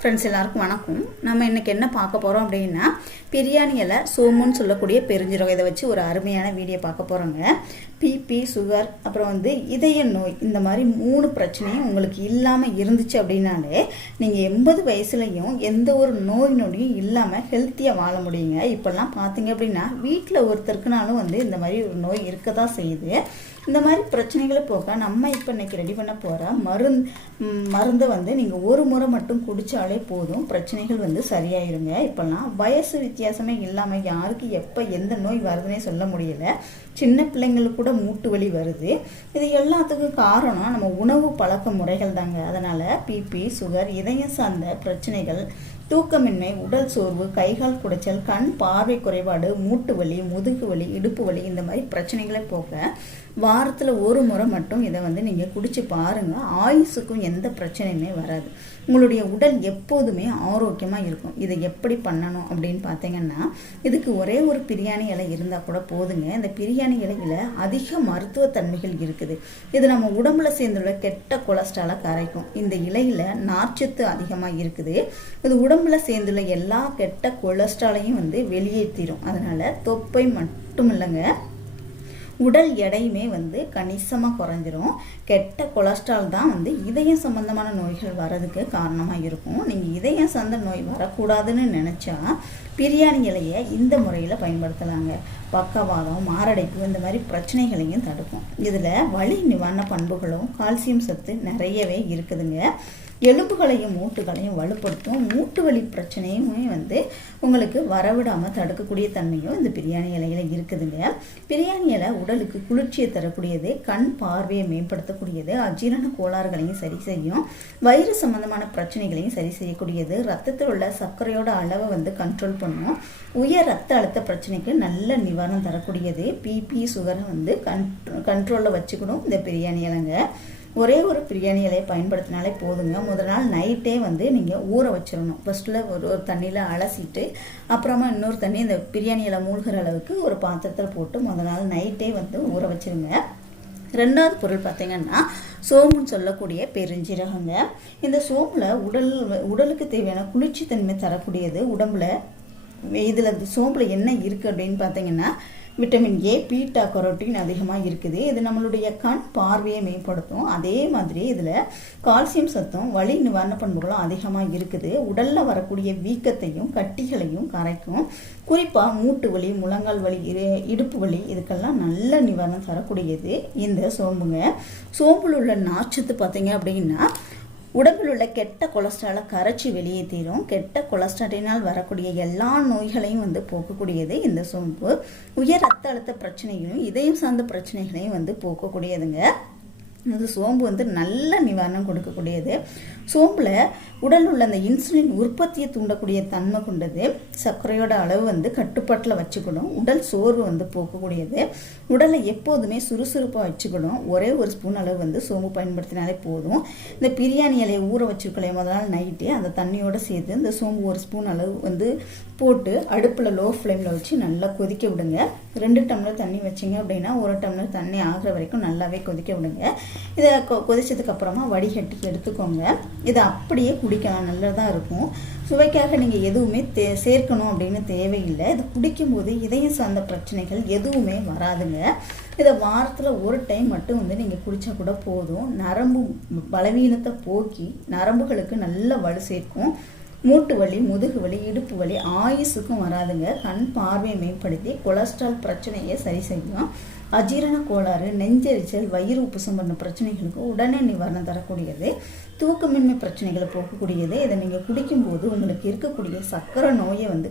Friends எல்லாருக்கும் வணக்கம். நம்ம இன்றைக்கி என்ன பார்க்க போகிறோம் அப்படின்னா பிரியாணியில் சோமுன்னு சொல்லக்கூடிய பெருஞ்சீரகம். இதை வச்சு ஒரு அருமையான வீடியோ பார்க்க போகிறோங்க பிபி சுகர் அப்புறம் வந்து இதய நோய் இந்த மாதிரி மூணு பிரச்சனையும் உங்களுக்கு இல்லாமல் இருந்துச்சு அப்படின்னாலே நீங்கள் எண்பது வயசுலையும் எந்த ஒரு நோய் நொடியும் இல்லாமல் ஹெல்த்தியாக வாழ முடியுங்க. இப்போல்லாம் பார்த்தீங்க அப்படின்னா வீட்டில் ஒருத்தருக்குனாலும் வந்து இந்த மாதிரி ஒரு நோய் இருக்க தான் செய்யுது. இந்த மாதிரி பிரச்சனைகளை போக்க நம்ம இப்போ இன்னைக்கு ரெடி பண்ண போகிற மருந் மருந்தை வந்து நீங்கள் ஒரு முறை மட்டும் குடித்தாலே போதும். பிரச்சனைகள் வந்து சரியாயிருங்க. இப்போல்லாம் வயசு வித்தியாசமே இல்லாமல் யாருக்கு எப்போ எந்த நோய் வருதுன்னே சொல்ல முடியல. சின்ன பிள்ளைங்களுக்கு கூட மூட்டு வலி வருது. இது எல்லாத்துக்கும் காரணம் நம்ம உணவு பழக்க முறைகள் தாங்க. அதனால் பிபி சுகர் இதயம் சார்ந்த பிரச்சனைகள் தூக்கமின்மை உடல் சோர்வு கைகால் குடைச்சல் கண் பார்வை குறைபாடு மூட்டு வலி முதுகு வலி இடுப்பு வலி இந்த மாதிரி பிரச்சனைகளை போக்க வாரத்தில் ஒரு முறை மட்டும் இதை வந்து நீங்கள் குடிச்சு பாருங்கள் ஆயுசுக்கும் எந்த பிரச்சனையுமே வராது. உங்களுடைய உடல் எப்போதுமே ஆரோக்கியமாக இருக்கும். இதை எப்படி பண்ணணும் அப்படின்னு பார்த்தீங்கன்னா இதுக்கு ஒரே ஒரு பிரியாணி இலை இருந்தால் கூட போதுங்க. இந்த பிரியாணி இலையில் அதிக மருத்துவ தன்மைகள் இருக்குது. இது நம்ம உடம்புல சேர்ந்துள்ள கெட்ட கொலஸ்ட்ராலை கரைக்கும். இந்த இலையில் நார்ச்சத்து அதிகமாக இருக்குது. இது உடம்பு உடம்புல சேர்ந்துள்ள எல்லா கெட்ட கொலஸ்ட்ராலையும் வந்து வெளியேற்றிடும் அதனால தொப்பை மட்டும் இல்லைங்க. உடல் எடையுமே வந்து கணிசமாக குறைஞ்சிரும். கெட்ட கொலஸ்ட்ரால் தான் வந்து இதயம் சம்பந்தமான நோய்கள் வர்றதுக்கு காரணமாக இருக்கும். நீங்கள் இதயம் சார்ந்த நோய் வரக்கூடாதுன்னு நினச்சா பிரியாணி இலையை இந்த முறையில் பயன்படுத்தலாங்க. பக்கவாதம் மாரடைப்பு இந்த மாதிரி பிரச்சனைகளையும் தடுக்கும். இதில் வலி நிவாரண பண்புகளும் கால்சியம் சத்து நிறையவே இருக்குதுங்க. எலும்புகளையும் மூட்டுகளையும் வலுப்படுத்தும். மூட்டு வலி பிரச்சனையுமே வந்து உங்களுக்கு வரவிடாமல் தடுக்கக்கூடிய தன்மையும் இந்த பிரியாணி இலையில் இருக்குதுங்க பிரியாணி இலை உடலுக்கு குளிர்ச்சியை தரக்கூடியது கண் பார்வையை மேம்படுத்தக்கூடியது அஜீரண கோளாறுகளையும் சரி செய்யும் வயிறு சம்பந்தமான பிரச்சனைகளையும் சரி செய்யக்கூடியது ரத்தத்தில் உள்ள சர்க்கரையோட அளவை வந்து கண்ட்ரோல் பண்ணும் உயர் ரத்த அழுத்த பிரச்சனைக்கு நல்ல நிவாரணம் தரக்கூடியது பிபி சுகரை வந்து கண்ட்ரோ கண்ட்ரோலில் வச்சுக்கணும் இந்த பிரியாணி இலைங்க. ஒரே ஒரு பிரியாணி இலையை பயன்படுத்தினாலே போதுங்க. முதல் நாள் நைட்டே வந்து நீங்கள் ஊற வச்சிடணும் ஃபஸ்ட்டில் ஒரு ஒரு தண்ணியில் அலசிட்டு அப்புறமா இன்னொரு தண்ணி இந்த பிரியாணி இலை மூழ்கிற அளவுக்கு ஒரு பாத்திரத்தில் போட்டு முதல் நாள் நைட்டே வந்து ஊற வச்சிருங்க. ரெண்டாவது பொருள் பார்த்தீங்கன்னா சோம்புன்னு சொல்லக்கூடிய பெருஞ்சீரகங்க. இந்த சோம்பில் உடல் உடலுக்கு தேவையான குளிர்ச்சி தன்மை தரக்கூடியது உடம்புல. இதில் இந்த சோம்பில் என்ன இருக்குது அப்படின்னு பார்த்தீங்கன்னா விட்டமின் ஏ பீட்டா கரோட்டின் அதிகமாக இருக்குது. இது நம்மளுடைய கண் பார்வையை மேம்படுத்தும். அதே மாதிரி இதில் கால்சியம் சத்தம் வலி நிவாரண பண்புகளும் அதிகமாக இருக்குது. உடலில் வரக்கூடிய வீக்கத்தையும் கட்டிகளையும் கரைக்கும். குறிப்பாக மூட்டு வலி முழங்கால் வலி இரு- இடுப்பு வலி இதுக்கெல்லாம் நல்ல நிவாரணம் தரக்கூடியது. இந்த சோம்புங்க. சோம்புல உள்ள நார்ச்சத்து பார்த்தீங்க அப்படின்னா உடம்பில் உள்ள கெட்ட கொலஸ்ட்ராலை கரைச்சி வெளியேற்றிடும் கெட்ட கொலஸ்ட்ராலினால் வரக்கூடிய எல்லா நோய்களையும் வந்து போக்கக்கூடியது இந்த சோம்பு. உயர் ரத்த அழுத்த பிரச்சனைகளையும் இதயம் சார்ந்த பிரச்சனைகளையும் வந்து போக்கக்கூடியதுங்க. இது சோம்பு வந்து நல்ல நிவாரணம் கொடுக்கக்கூடியது. சோம்பில் உடல் உள்ள அந்த இன்சுலின் உற்பத்தியை தூண்டக்கூடிய தன்மை கொண்டது. சர்க்கரையோட அளவு வந்து கட்டுப்பாட்டில் வச்சுக்கணும். உடல் சோர்வு வந்து போக்கக்கூடியது. உடலை எப்போதுமே சுறுசுறுப்பாக வச்சுக்கணும். ஒரே ஒரு ஸ்பூன் அளவு வந்து சோம்பு பயன்படுத்தினாலே போதும். இந்த பிரியாணி இலையை ஊற வச்சுருக்கலையே முதல் நாள் நைட்டே அந்த தண்ணியோடு சேர்த்து இந்த சோம்பு ஒரு ஸ்பூன் அளவு வந்து போட்டு அடுப்பில் லோ ஃப்ளேமில் வச்சு நல்லா கொதிக்க விடுங்க. ரெண்டு டம்ளர் தண்ணி வச்சிங்க அப்படின்னா ஒரு டம்ளர் தண்ணி ஆகிற வரைக்கும் நல்லாவே கொதிக்க விடுங்க. இதை கொ- கொதிச்சதுக்கு அப்புறமா வடிகட்டி எடுத்துக்கோங்க. இதை அப்படியே குடிக்கலாம் நல்லதாக இருக்கும். சுவைக்காக நீங்கள் எதுவுமே தே சேர்க்கணும் அப்படின்னு தேவையில்லை. இது குடிக்கும்போது இதயம் சார்ந்த பிரச்சனைகள் எதுவுமே வராதுங்க. இதை வாரத்தில் ஒரு டைம் மட்டும் வந்து நீங்கள் குடித்தா கூட போதும். நரம்பு பலவீனத்தை போக்கி நரம்புகளுக்கு நல்ல வலு சேர்க்கும். மூட்டு வலி முதுகு வலி இடுப்பு வலி ஆயுசுக்கும் வராதுங்க. கண் பார்வையை மேம்படுத்தி கொலஸ்ட்ரால் பிரச்சனையை சரி செய்யும். அஜீரண கோளாறு நெஞ்செரிச்சல் வயிறு உப்புசம் பண்ண பிரச்சனைகளுக்கு உடனே நிவாரணம் தரக்கூடியது. தூக்கமின்மை பிரச்சனைகளை போக்கக்கூடியது. இதை நீங்கள் குடிக்கும்போது உங்களுக்கு இருக்கக்கூடிய சர்க்கரை நோயை வந்து